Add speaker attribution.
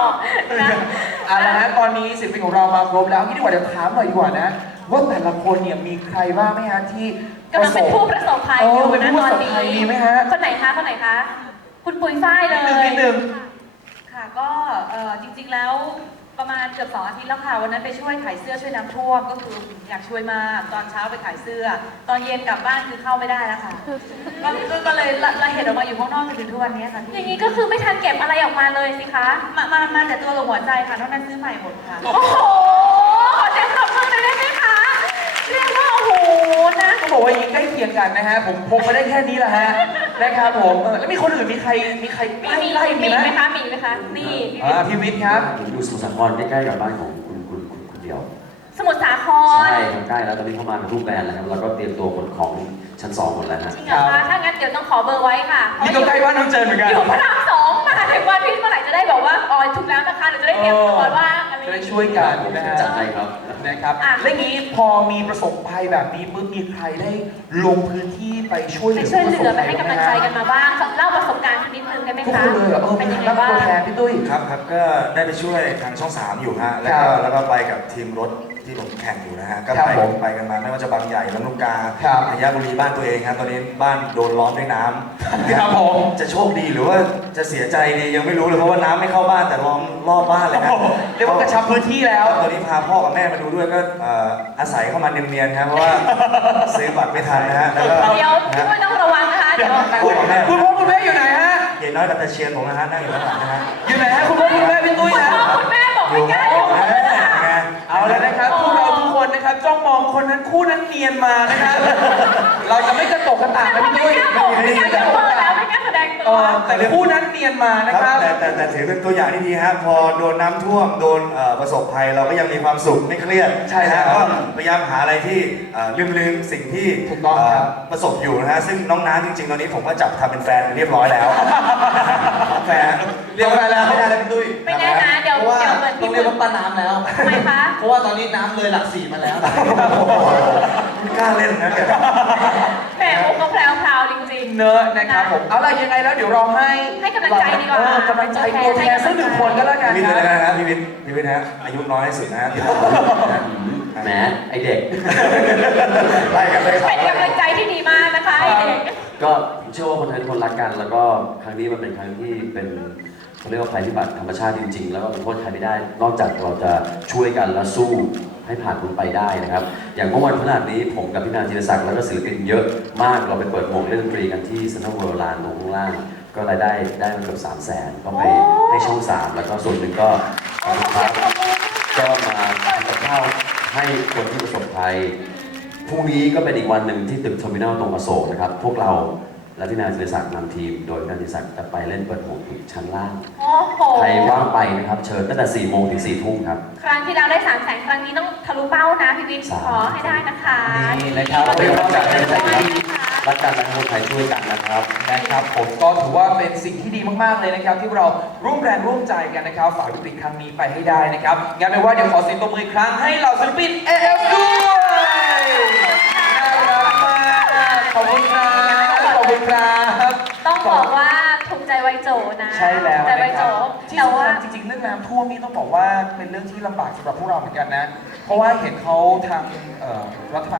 Speaker 1: นะเอาละนะตอนนี้ศิลปินของเรามาครบแล้วนี่ดีกว่าเดี๋ยวถามหน่อยดีกว่านะว่าแต่ละคนเนี่ยมีใครบ้างไหมฮะที่
Speaker 2: กำลังเป็นผู้ประสบภัยอยู่นะตอนนี้
Speaker 1: มีไหมฮะ
Speaker 2: คนไหนคะคุณปุ้ยฝ้ายเลย
Speaker 1: นิดนึง
Speaker 3: ค่ะก็จริงๆแล้วประมาณเกือบ2 อาทิตย์แล้วค่ะวันนั้นไปช่วยขายเสื้อช่วยน้ำท่วมก็คืออยากช่วยมากตอนเช้าไปขายเสื้อ ตอนเย็นกลับบ้านคือเข้าไม่ได้แล้วค่ะก็เลยละเห็นออกมาอยู่ข้างนอกจนถึงทุกวันนี้ค่ะ
Speaker 2: อย่างนี้ก็คือไม่ทันเก็บอะไรออกมาเลยสิคะ
Speaker 3: มาแต่ตัวกับหัวใจค่ะเท่านั้นซื้อใหม่หมดค่ะ
Speaker 2: โอ้โหขอเสียงปรบมือเลยได้ไหมคะเรียกว่าโอ้โหนะ
Speaker 1: ก็บอกว่ายิงใกล้เคียงกันนะฮะผมพกมาได้แค่นี้แหละฮะนะครับผมแล้วมีคนอื่นมีใครไล่
Speaker 2: มีไหมคะนี่
Speaker 1: พี่วิทย์ครับ
Speaker 4: ผมอยู่สมุทรสาครใกล้ๆกับบ้านของคุณเดียว
Speaker 2: สมุทรสาคร
Speaker 4: ใช่ใกล้แล้วตอนนี้เข้ามาเป็นรูปแบรนด์แล้วครับแล้วก็เตรียมตัวขนของชั้น2หมดแล้วนะ
Speaker 2: จริงเหรอคะถ้างั้นเดี๋ยวต้องขอเบอร์ไว้ค่ะ
Speaker 1: นี่ก็ใกล้บ้านน้องเจนเหมือนกัน
Speaker 2: อยู่พระราม2มาถึงวันพี่เมื่อไหร่จะได้บอกว่าอ๋อถูกแล้วนะคะเดี๋ยวจะได้เตรียมตัวว่าอะไร
Speaker 1: จะได้ช่วยกันนะฮะ
Speaker 4: จัดให้ครับ
Speaker 1: นะครับแล้วงี้พอมีประสบภัยแบบนี้ปุ๊บมีใครได้ลงพื้นที่ไปช่วยเหลือ
Speaker 2: ไปให้กำลังใจกันมาบ้างเล่าประสบการณ์นิดนึงได้ไหมคะ
Speaker 1: ทุกคนเลยเหรอ
Speaker 2: เป็นยังไง
Speaker 1: บ้างตัวแทนพี่ตุ้ย
Speaker 5: ครับก็ได้ไปช่วยทางช่อง3อยู่ฮะแล้วก็ไปกับทีมรถที่ผมแข่งอยู่นะฮะก็ไปกันมาไม่ว่าจะบางใหญ่ลำลูกกาพญาบุรีบ้านตัวเองครับตอนนี้บ้านโดนล้อมด้วยน้ำ
Speaker 1: ครับผม
Speaker 5: จะโชคดีหรือว่าจะเสียใจดียังไม่รู้เลยเพราะว่าน้ำไม่เข้าบ้านแต่ล้อมรอบบ้านเลยนะ
Speaker 1: เรียกว่ากระชับพื้นที่แล้ว
Speaker 5: ตอนนี้พาพ่อกับแม่มาดูด้วยก็อาศัยเข้ามาเนียนๆครับเพราะว่าซื้อบัตรไม่ทันนะฮะแล้วก็
Speaker 2: เดี๋ยวพี่ไม่ต้องระวังนะคะเดี๋ยว
Speaker 1: คุณพ่อคุณแม่อยู่ไหนฮะ
Speaker 5: เย็นน้อยกับตาเชียนผมนะฮะนั่งอยู่ข้างหลังนะฮะ
Speaker 1: อยู่ไหนฮะคุณพ่อคุณแม่พี่ตุ้ยนะ
Speaker 2: คุณแม่บอกไม่กล้าอยู่
Speaker 1: เอาแล้วนะครับพวกเราทุกคนนะครับจ้องมองคนนั้นคู่นั้นเนียนมานะครับเราจะไม่กระตกกระตากนะพี่ตุ้ย
Speaker 2: ไม่กล้าจะเปิดแล้วไม่กล้าแสดงตัว
Speaker 1: แต่คู่นั้นเนียนมานะครับ
Speaker 5: แต่ถือเป็นตัวอย่างที่ดีครับพอโดนน้ำท่วมโดนประสบภัยเราก็ยังมีความสุขไม่เครียด
Speaker 1: ใช่ฮะ
Speaker 5: ก็พยายามหาอะไรที่ลืมสิ่งที่ประสบอยู่นะฮะซึ่งน้องน้ำจริงๆตอนนี้ผมก็จับทำเป็นแฟนเรียบร้อยแล้ว
Speaker 1: แฟนเรียบร้อยแล้ว
Speaker 5: ไม่ได้แล้วพี่ตุ้ย
Speaker 2: ไม่แน่นะเดี๋ยวเหมือน
Speaker 6: ต้องเรียกว่าป้าน้ำแล้ว
Speaker 2: ทำไมคะ
Speaker 6: เพราะว่าตอนนี้น้ำเลยหลัก4มาแล้ว
Speaker 5: ไม่กล้าเล่นนะ
Speaker 2: แหมโอ้ก็แพรวจริง
Speaker 1: ๆเนอะนะครับผมเอาล่ะยังไงแล้วเดี๋ยวเรา
Speaker 2: ให้กำลังใจดีกว่าก
Speaker 1: ำลังใจตัวแทนสัก1 คนก็แล้วกัน
Speaker 5: พี่วิทย์เลยนะครับพี่วิทย์ฮะอายุน้อยที่สุดนะฮะ
Speaker 4: แหมไอเด็ก
Speaker 5: ไล่กันเลย
Speaker 2: เป็นกำลังใจที่ดีมากนะคะไอเด็ก
Speaker 4: ก็เชื่อว่าคนไทยทุกคนรักกันแล้วก็ครั้งนี้มันเป็นครั้งที่เป็นเขาเรียกว่าภัยพิบัติธรรมชาติจริงๆแล้วก็เป็นโทษใครไม่ได้นอกจากเราจะช่วยกันและสู้ให้ผ่านมันไปได้นะครับอย่างเมื่อวันพฤหัสนี้ผมกับพี่นาธีรศักดิ์แล้วก็ศิลปินเยอะมากเราไปเปิดหมวกเล่นดนตรีกันที่เซ็นทรัลเวิลด์ลานตรงข้างล่างก็รายได้มันเกือบ300,000ก็ไปให้ช่อง3แล้วก็ส่วนหนึ่งก็ก็มาทำกับข้าวให้คนที่ประสบภัยพรุ่งนี้ก็เป็นอีกวันหนึ่งที่ตึกเทอร์มินัลตรงอโศกนะครับพวกเราและพี่นาธีรศักดิ์นำทีมโดยพี่นาธีรศักดิ์จะไปเล่นเปิดหมวกที่ชั้นล่างใครว่างไปนะครับเชิญตั้งแต่4 โมงถึง4 ทุ่มครับ
Speaker 2: ครั้งที่เราได้300,000ครั้งนี้ต้องทะลุเป้านะพี่วิทย์ขอให้ได้นะคะ
Speaker 1: นี่นะครับ
Speaker 4: เป็นกำลังใจให้รักกันและคนไทยช่วยกันนะครับ
Speaker 1: ผมก็ถือว่าเป็นสิ่งที่ดีมากๆเลยนะครับที่เราร่วมแรงร่วมใจกันนะครับฝ่าวิกฤตครั้งนี้ไปให้ได้นะครับงั้นไม่ว่าเดี๋ยวขอเสียงตบมืออีกครั้งให้เหล่าศิลปิน AF ด้วยน่ารักมากขอบคุณครับ
Speaker 2: ต้องบอกว่าถูกใจไวโจนะ
Speaker 1: ใช่แล้ว
Speaker 2: ใจไวโจ
Speaker 1: แต่ว่าจริงๆเรื่องน้ำท่วมนี่ต้องบอกว่าเป็นเรื่องที่ลำบากสำหรับพวกเราเหมือนกันนะเพราะว่าเห็นเขาทางรัฐบาล